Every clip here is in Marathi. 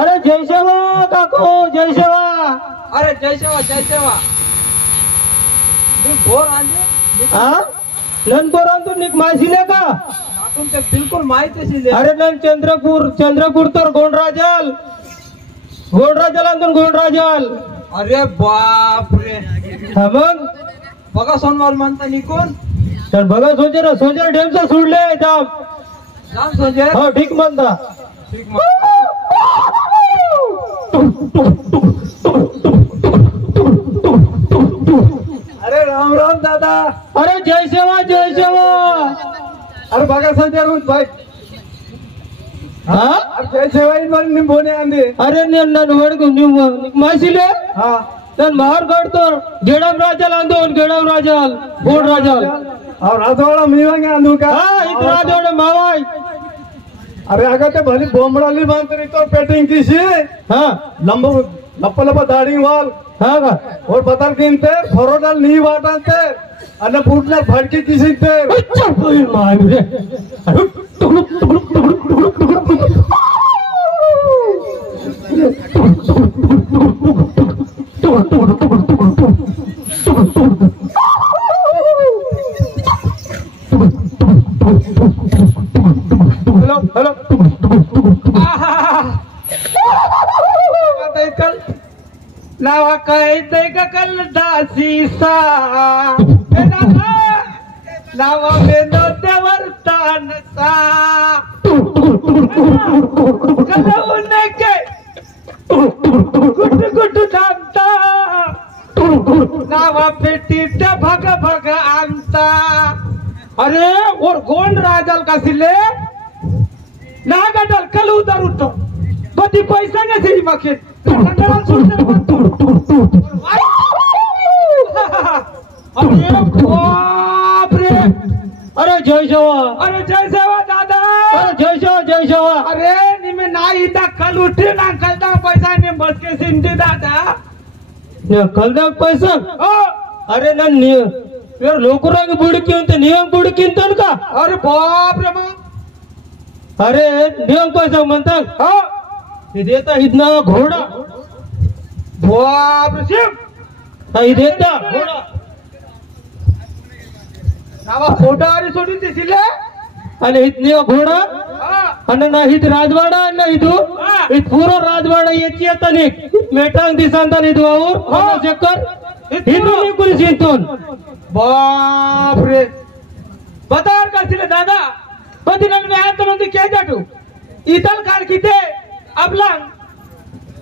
अरे जय सेवा काकू, जय सेवा. अरे जय सेवा जय सेवा. बोर आले नंतर निक माहिती का तुमचे बिलकुल माहिती. अरे नन चंद्रपूर तर गोंडराजल गोंडराजल. अरे बापरे. मग बघा सोनवार म्हणता निकोन तर बघा सोजर डेमचा सोडले जाम सोजर. हो ठीक म्हणता. अरे राम राम दादा. अरे जय सेवा जय सेवा. अरे बघा सोजर भाई. हाँ जय सेवा इन बार निंबोने आंदे. अरे नन वडगु निक मासिले हाँ तन महार काढतो गेडम राजाला अंदून गेडम राजाल बोड राजाल और राजवाड़ा मीवांगे अंदू का हा इत राजवाड़ा मावाय अरे अगर ते भली बोमड़ाली बांधरी तो पेटिंग किसी हा लंबो लप्पा लप्पा दाढ़ी वाल हा का और बदल किनते फरोडाल नहीं वाटाते अन्य फूटना फड़की किसी ते अच्छा कोई माय रे हेलो हेलो नावा कहते का कल दासीसा नावा में देवरतान सा कलवने के गुट गुट दामता नावा पेटी ते भग भग आमता अरे और गोंड राजाल का सिले ना गडल कल उधर उठो बती पैसा के सिरी मखे अरे बाप रे अरे जय सेवा दादा अरे जय सेवा अरे निमे ना इदा कल उठे ना कलदा पैसा ने बस के सिंधी दादा ने कलदा पैसा अरे ना यार लोकरांग बुडकी अंत नियम बुडकी अंतन का अरे बाप रे मा अरे नियम पैसा म्हणतात हे देता इतना घोडा बाप रे शिव हे देता घोडा नावा फोटो आरी सोडी दिसले आणि इतनी घोडा आणि ना हित राजवाडा आणि इथू इत पूरा राजवाडा याची आता नि मेटांग दिसांता नि दुआवर चक्कर हितू निकुल सिंतून बाप रे बतार करसिले दादा पदिनन में आता नंदी के जाटू इतल कार किते आपला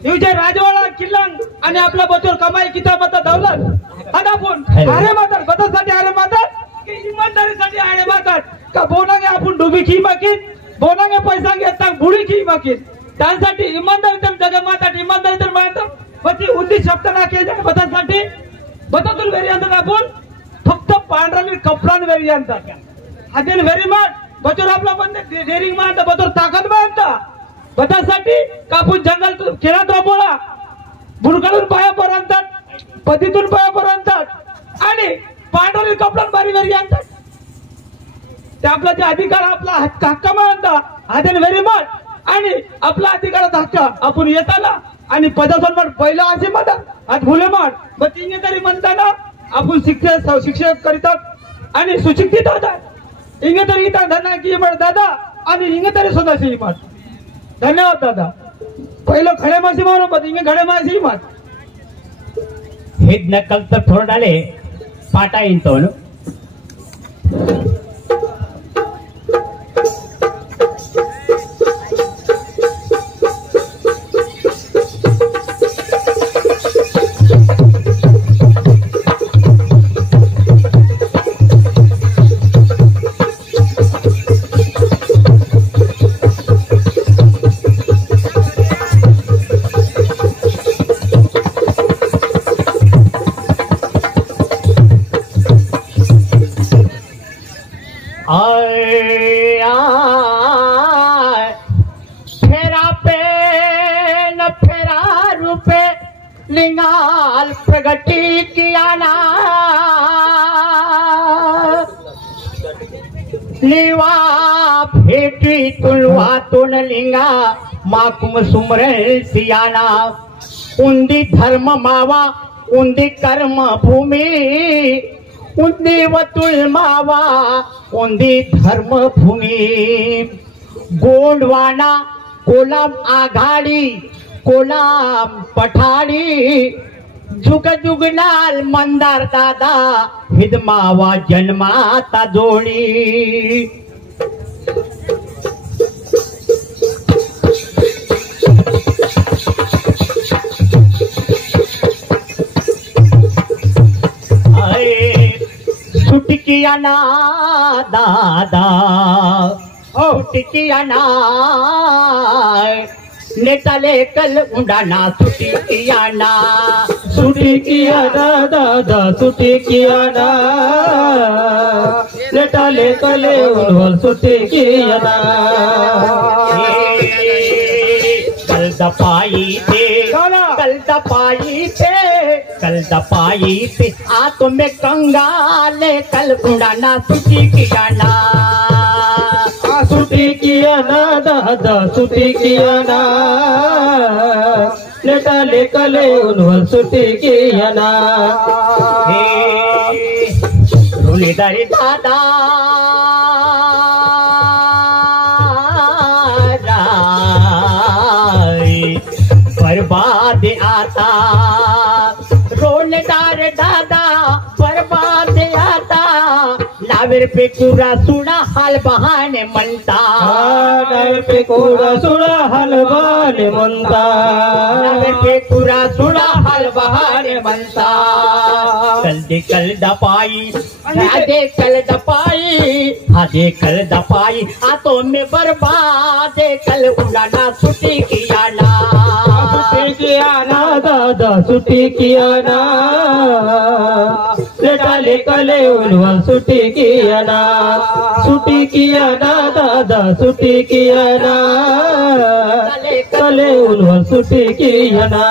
युजे राजवाडा किल्लांग आणि आपला बचोर कमाई किता बता दौलत आता फोन अरे मातर बतासाठी अरे मातर की ईमानदारीसाठी अरे मातर का बोनागे आपण डुबी की माकीत बोनागे पैसा घेता बुडी की माकीत त्यासाठी इमानदारी तर जग माता इमानदारी तर माता पती उद्दी शब्द ना केले बतासाठी बतातून वेरी अंतर आपण फक्त पांढराली कपडान वेरी अंतर हातेल वेरी माट बचोर आपला पण डेरिंग मानता बचोर ताकद मानता बतासाठी कापून जंगल खेळात राबवला बुडकडून पायापर्यंत पतीतून पायापर्यंत आणि पांढराली कपडान बारी वेरी अंतर ते आपला जे अधिकार आपला हक्क मानता हातेल वेरी माट आणि आपला अधिकाराचा हक्क आपण येताना आणि पदासन्मान पहिला असे म्हणतात आज भुले माट मग तिने तरी म्हणताना आपण शिक्षक करीतात आणि सुशिक्षित होतात इंगे तरी इथं धना की म्हण दादा आणि इंगे तरी स्वतःची हिंमत धन्यवाद दादा पहिलं खडे मासी म्हणून पण इंगे खडे मासी हिंमत हे नकल तर थोडाले पाटा इंतो फेरा पे न फेरा रूपे लिंगाल प्रगति किया ना लिवा फेटी तुलवा तुन लिंगा माकुम सुमरे सियाना उंदी धर्म मावा उंदी कर्म भूमि उंदी वतुल मावा उंदी धर्म भूमि गोंडवाना कोलाम आघाडी कोलाम पठाडी जुग जुगनाल मंदार दादा हिदमावा जन्माता जोडी सुटकिया ना दादा सुटकिया ना नेताले कल उंडाना सुटकिया ना सुटी किया ना दादा सुटी किया ना लेटाले कले उन्वल सुटी किया ना कल दपाई थे कल दपाई थे आ तुम्हें कंगाले कल उड़ाना सुटी किया ना सुटी किया ना दादा सुटी किया ना लेटाले कले उन्वल सुटी किया ना रुलीदारी दादा बर्बाद आता रोलदार दादा बर्बाद आता लावेर पे कुरा सुना हाल बहाने म्हणता लावेर पे कुरा सुना हाल बहाने म्हणता लावेर पे कुरा सुना हाल बहाने म्हणता कल दपाई आधे कल दपाई आ तो मैं बर्बाद कल उड़ाना सुटी किया ना दादा सुटी किया ना लेटाले कले उन्वल सुटी किया ना सुटी किया ना दादा सुटी किया ना कले उन्वल सुटी किया ना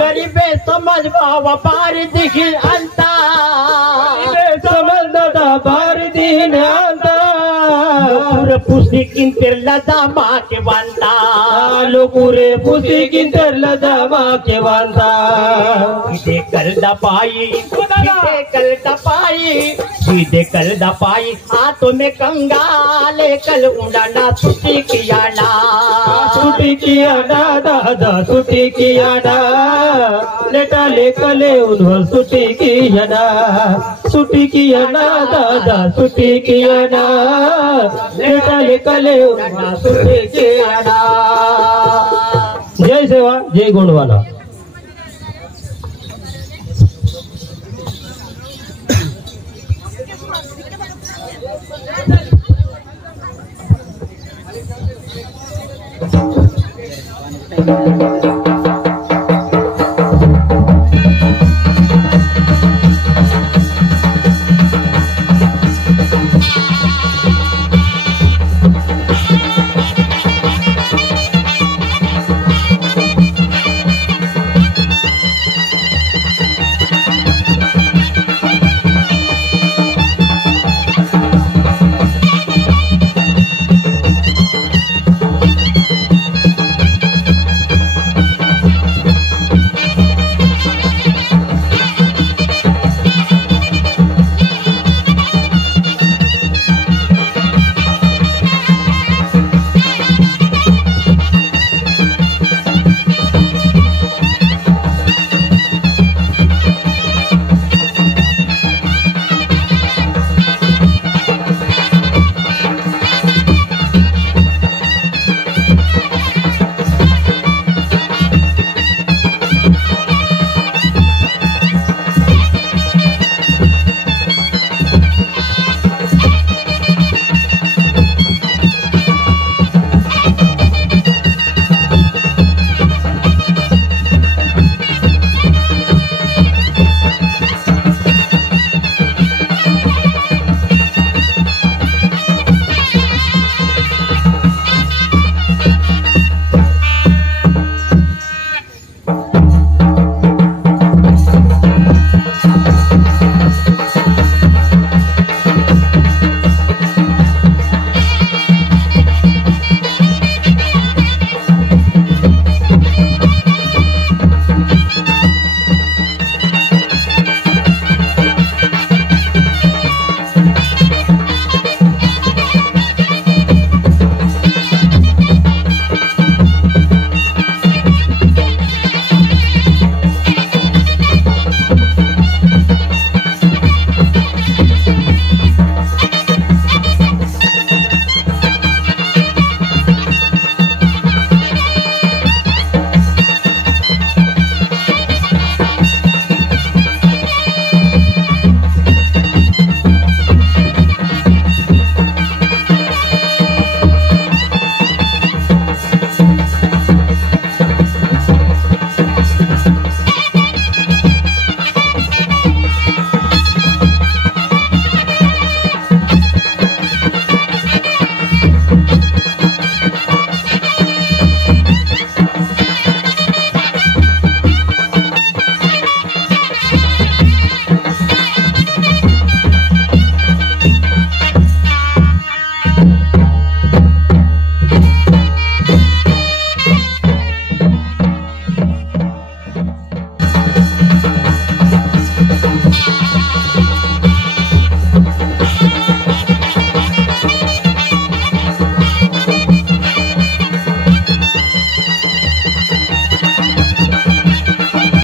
गरीबे समझ बाबा पार दिखी अंता समझ दादा पार दिन अंता पुसी किंतरला दामा के बांधा लोकुरे पुसी किंतरला दामा के बांधा सीधे कल दपाई आ तो मैं कंगाले कल उड़ाना सुटी किया ना दादा सुटी किया ना लेटाले कले उन्वल सुटी किया ना सुटी किया ना दादा सुटी किया ना लेटाले कले उन्वल सुटी किया ना जय सेवा जय गोंडवाना Thank you.